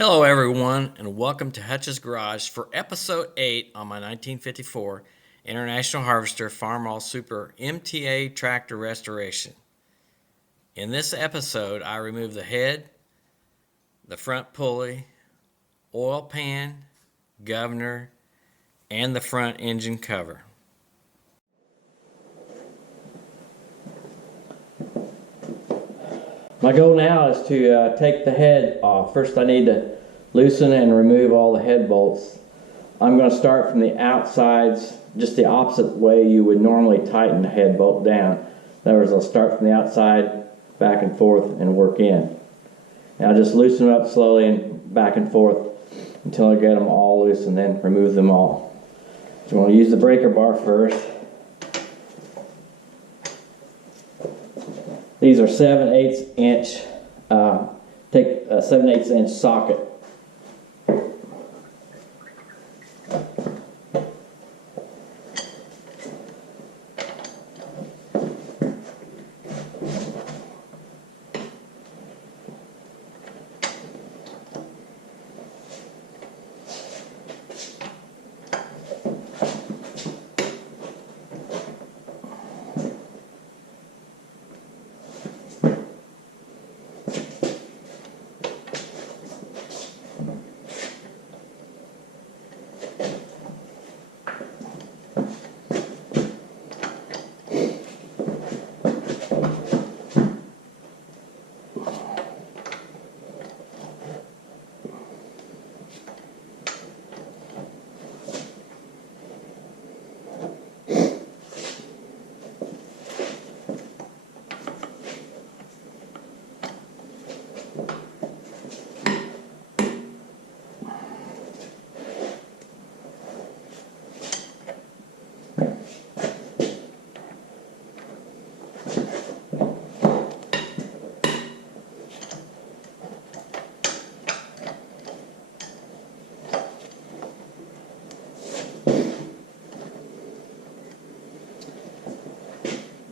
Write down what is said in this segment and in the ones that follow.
Hello everyone and welcome to Hutch's Garage for episode 8 on my 1954 International Harvester Farmall Super MTA tractor restoration. In this episode I remove the head, the front pulley, oil pan, governor, and the front engine cover. My goal now is to take the head off. First I need to loosen and remove all the head bolts. I'm going to start from the outsides, just the opposite way you would normally tighten a head bolt down. In other words, I'll start from the outside, back and forth, and work in. And I'll just loosen them up slowly and back and forth until I get them all loose and then remove them all. So I'm going to use the breaker bar first. These are 7/8 inch, take a 7/8 inch socket.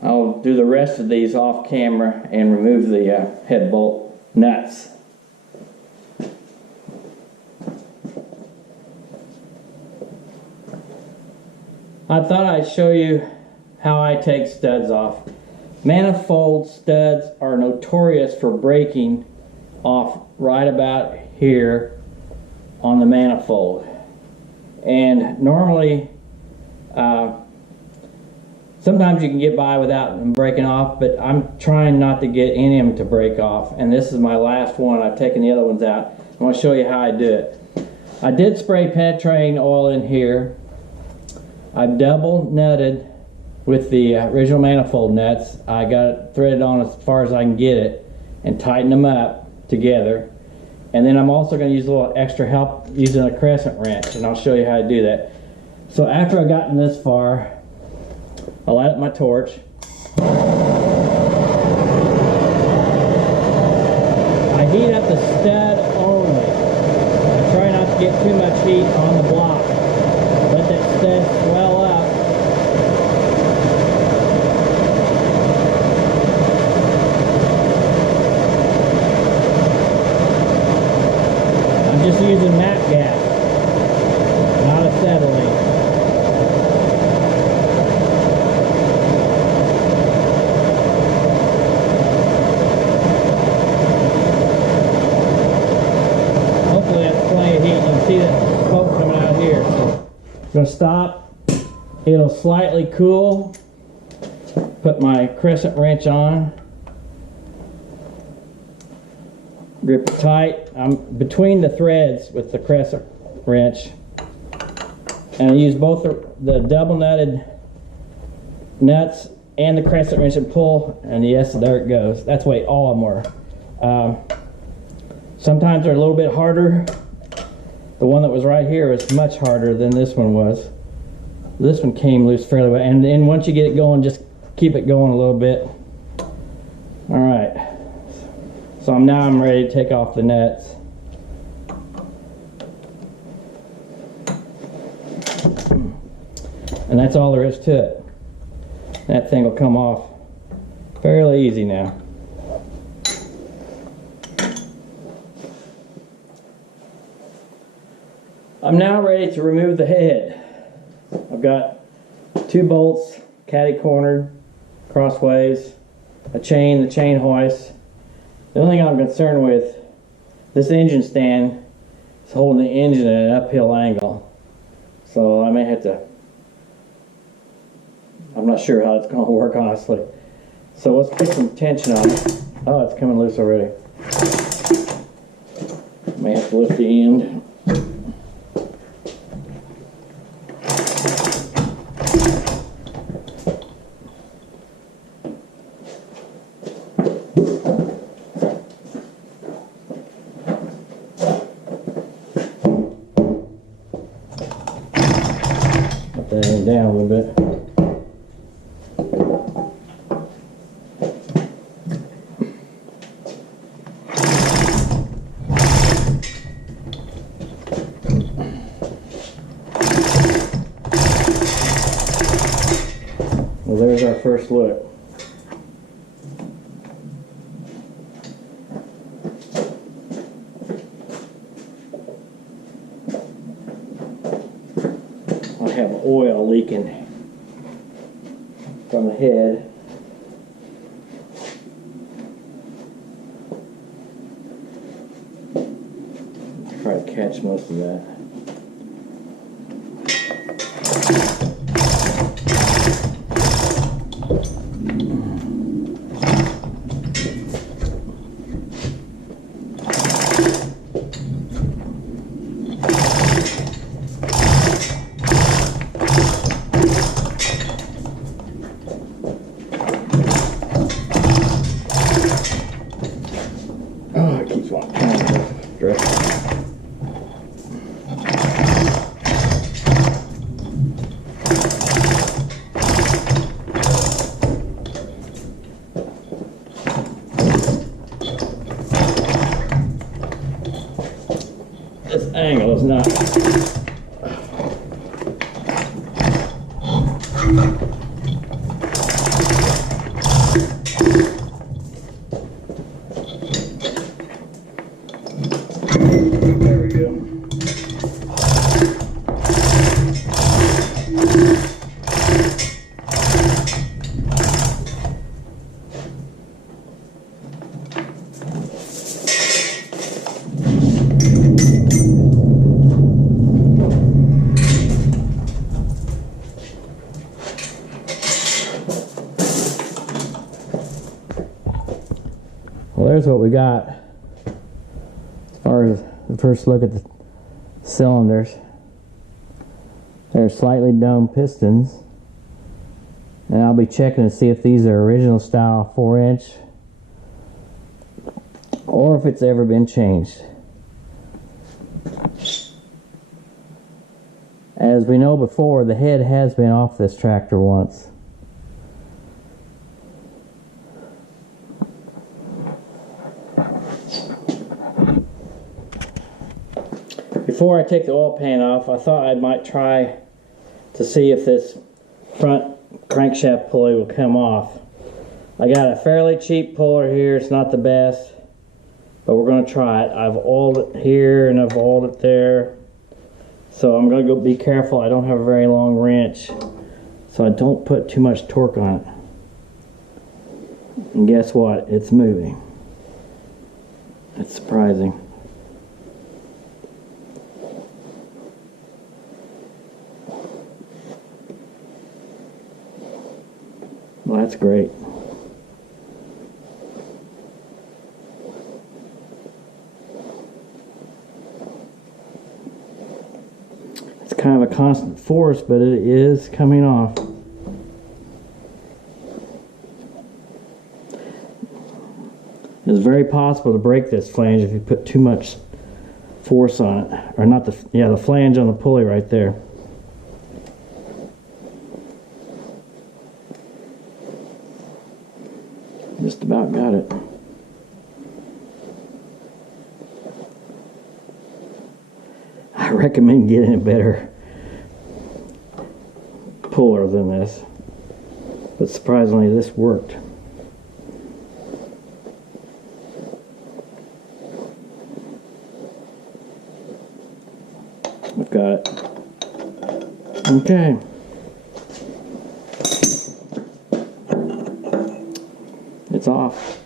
I'll do the rest of these off camera and remove the head bolt nuts. I thought I'd show you how I take studs off. Manifold studs are notorious for breaking off right about here on the manifold. And normally, sometimes you can get by without them breaking off, but I'm trying not to get any of them to break off. And this is my last one. I've taken the other ones out. I want to show you how I do it. I did spray penetrating oil in here. I've double nutted with the original manifold nuts. I got it threaded on as far as I can get it and tighten them up together. And then I'm also going to use a little extra help using a crescent wrench, and I'll show you how to do that. So after I've gotten this far, I'll light up my torch. I heat up the stud only. I try not to get too much heat on the block. Let that stud swell up. I'm just using mat gas, not acetylene. See that smoke coming out here. I'm going to stop. It'll slightly cool. Put my crescent wrench on. Grip it tight. I'm between the threads with the crescent wrench. And I use both the double nutted nuts and the crescent wrench and pull. And yes, there it goes. That's the way all of them are. Sometimes they're a little bit harder. The one that was right here is much harder than this one was. This one came loose fairly well. And then once you get it going, just keep it going a little bit. All right. So now I'm ready to take off the nuts. And that's all there is to it. That thing will come off fairly easy now. I'm now ready to remove the head. I've got 2 bolts caddy cornered crossways, a chain, the chain hoist. The only thing I'm concerned with, this engine stand is holding the engine at an uphill angle. So I may have to, I'm not sure how it's going to work honestly. So let's put some tension on it. Oh, it's coming loose already. May have to lift the end. Put that end down a little bit. Well, there's our first look. I have oil leaking from the head. Try to catch most of that. Oh, it keeps on coming off dress. This angle is not. There we go. Well, there's what we got as far as the first look at the cylinders. They're slightly domed pistons, and I'll be checking to see if these are original style 4-inch or if it's ever been changed. As we know before, the head has been off this tractor once. Before I take the oil pan off, I thought I might try to see if this front crankshaft pulley will come off. I got a fairly cheap puller here. It's not the best, but we're going to try it. I've oiled it here and I've oiled it there. So I'm going to go be careful. I don't have a very long wrench, so I don't put too much torque on it. And guess what? It's moving. It's surprising. Well, that's great. It's kind of a constant force, but it is coming off. It's very possible to break this flange if you put too much force on it. Or not the, yeah, the flange on the pulley right there. Just about got it. I recommend getting a better puller than this, but surprisingly this worked. I've got it. Okay. It's off.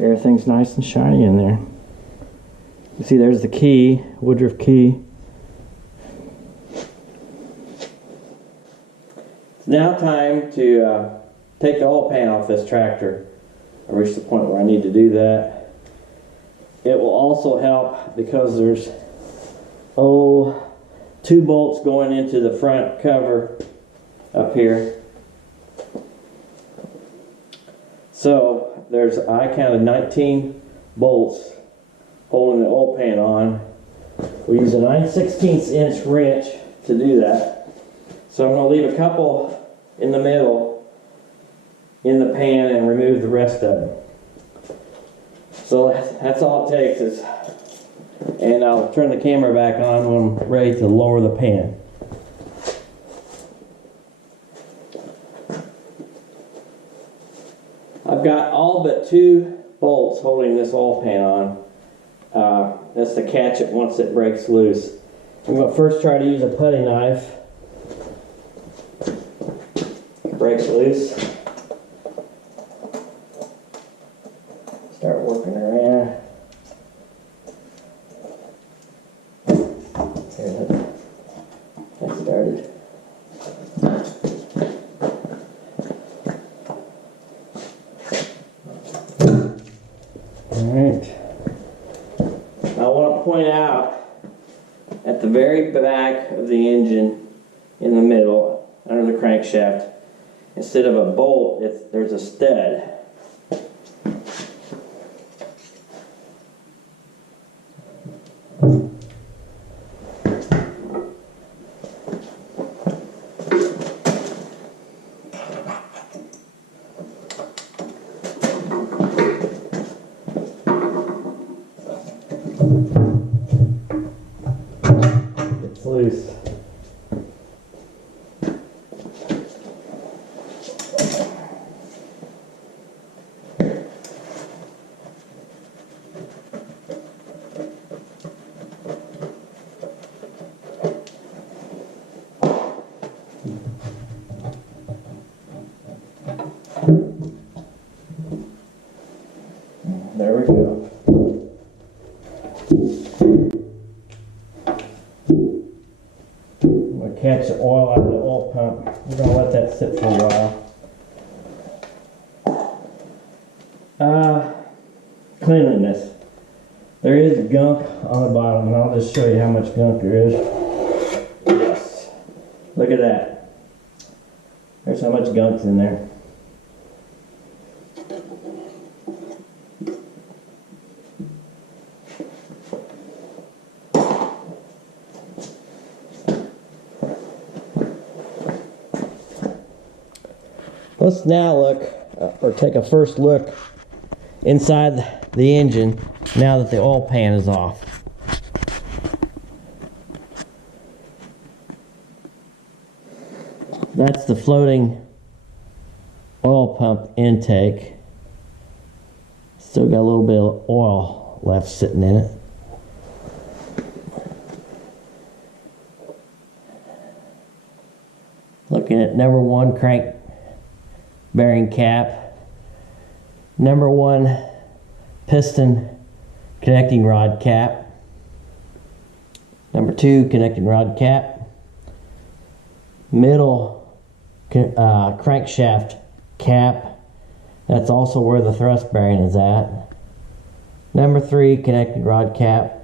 Everything's nice and shiny in there. You see there's the key, Woodruff key. It's now time to take the oil pan off this tractor. I reached the point where I need to do that. It will also help because there's 2 bolts going into the front cover up here. So there's, I counted 19 bolts holding the oil pan on. We use a 9/16 inch wrench to do that. So I'm going to leave a couple in the middle in the pan and remove the rest of it. So that's all it takes is, and I'll turn the camera back on when I'm ready to lower the pan. I've got all but 2 bolts holding this oil pan on. That's to catch it once it breaks loose. I'm going to first try to use a putty knife. It breaks loose. Start working around. There, that started. Alright. I want to point out at the very back of the engine, in the middle, under the crankshaft, instead of a bolt, there's a stud. It's loose. There we go. I'm going to catch the oil out of the oil pump. We're going to let that sit for a while. Cleanliness. There is gunk on the bottom, and I'll just show you how much gunk there is. Yes. Look at that. There's how much gunk's in there. Let's now look, or take a first look inside the engine now that the oil pan is off. That's the floating oil pump intake. Still got a little bit of oil left sitting in it. Looking at number 1 crank bearing cap, number 1 piston connecting rod cap, number 2 connecting rod cap, middle crankshaft cap, that's also where the thrust bearing is at, number 3 connecting rod cap,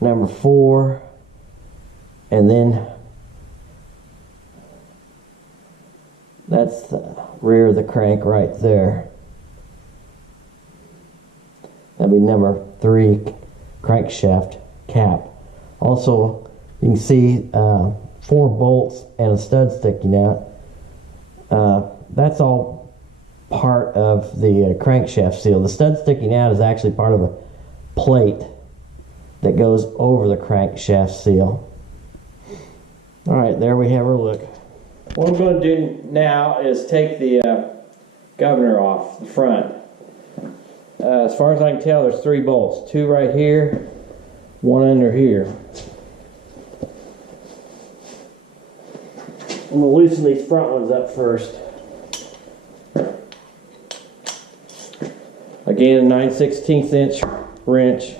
number 4, and then that's the rear of the crank right there. That'd be number 3 crankshaft cap. Also, you can see 4 bolts and a stud sticking out. That's all part of the crankshaft seal. The stud sticking out is actually part of a plate that goes over the crankshaft seal. Alright, there we have our look. What I'm going to do now is take the governor off the front. As far as I can tell, there's 3 bolts. 2 right here, 1 under here. I'm gonna loosen these front ones up first. Again, 9/16 inch wrench.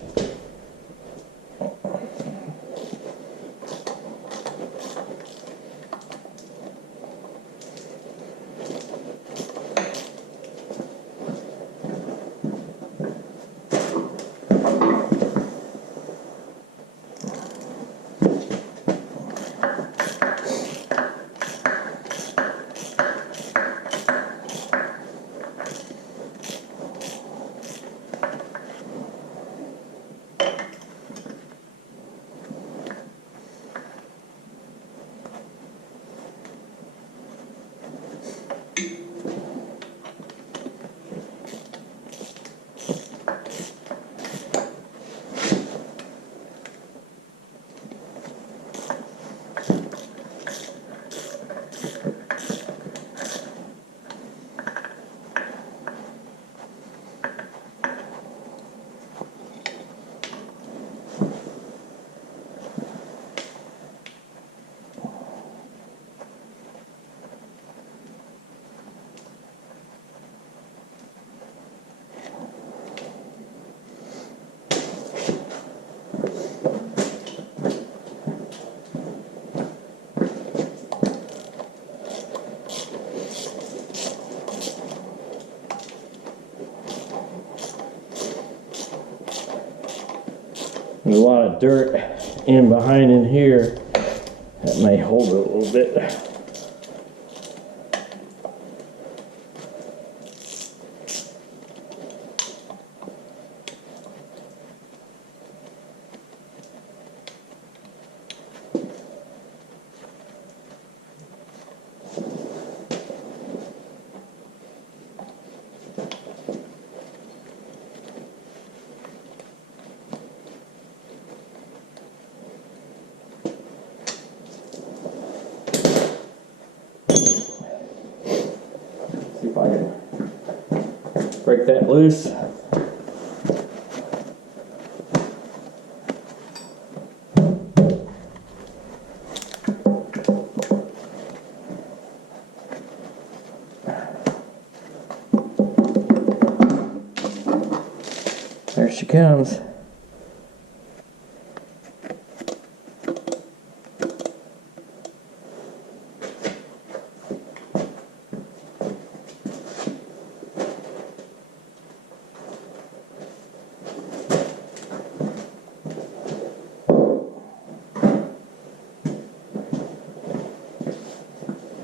There's a lot of dirt in behind in here that may hold it a little bit. If I can break that loose. There she comes.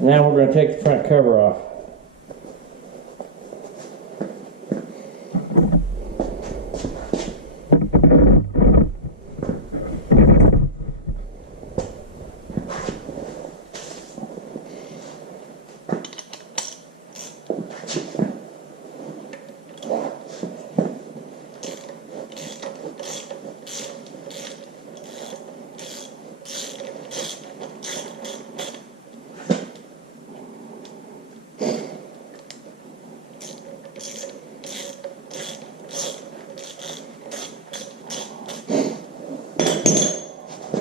Now we're going to take the front cover off.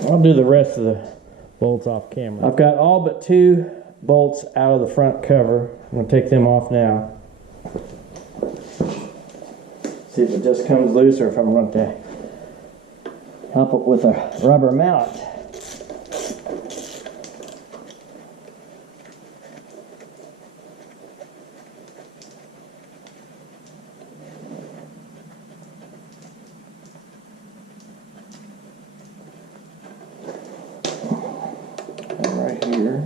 I'll do the rest of the bolts off camera. I've got all but 2 bolts out of the front cover. I'm going to take them off now. See if it just comes loose or if I'm going to help it with a rubber mallet. Here.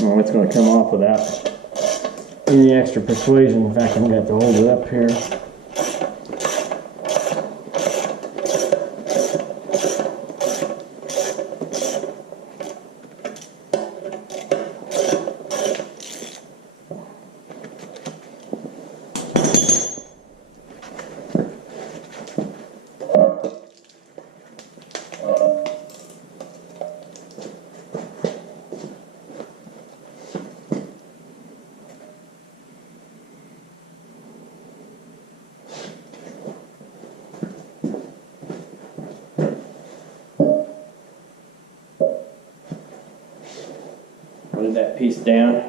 Oh, it's going to come off without any extra persuasion. In fact, I'm going to have to hold it up here. Put that piece down.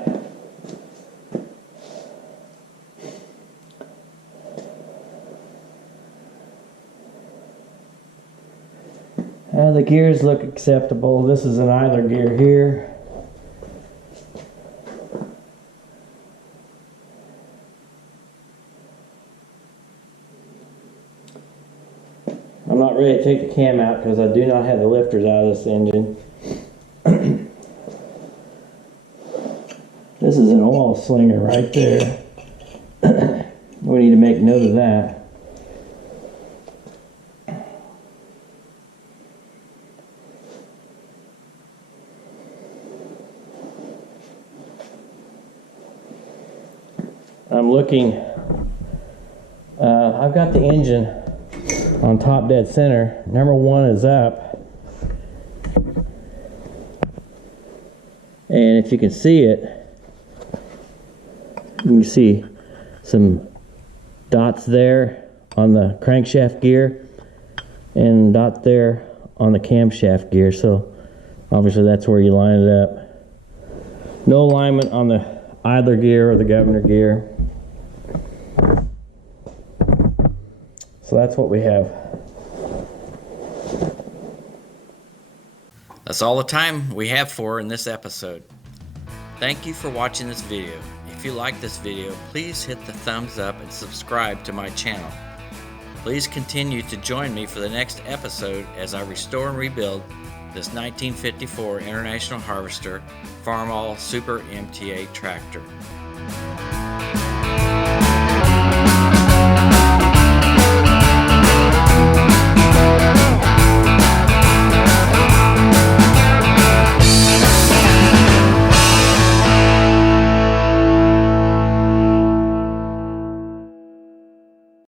The gears look acceptable. This is an idler gear here. I'm not ready to take the cam out because I do not have the lifters out of this engine. This is an oil slinger right there. We need to make note of that. I'm looking, I've got the engine on top dead center. Number one is up. And if you can see it, you see some dots there on the crankshaft gear and dot there on the camshaft gear. So obviously that's where you line it up. No alignment on the idler gear or the governor gear. So that's what we have. That's all the time we have for in this episode. Thank you for watching this video. If you like this video, please hit the thumbs up and subscribe to my channel. Please continue to join me for the next episode as I restore and rebuild this 1954 International Harvester Farmall Super MTA tractor.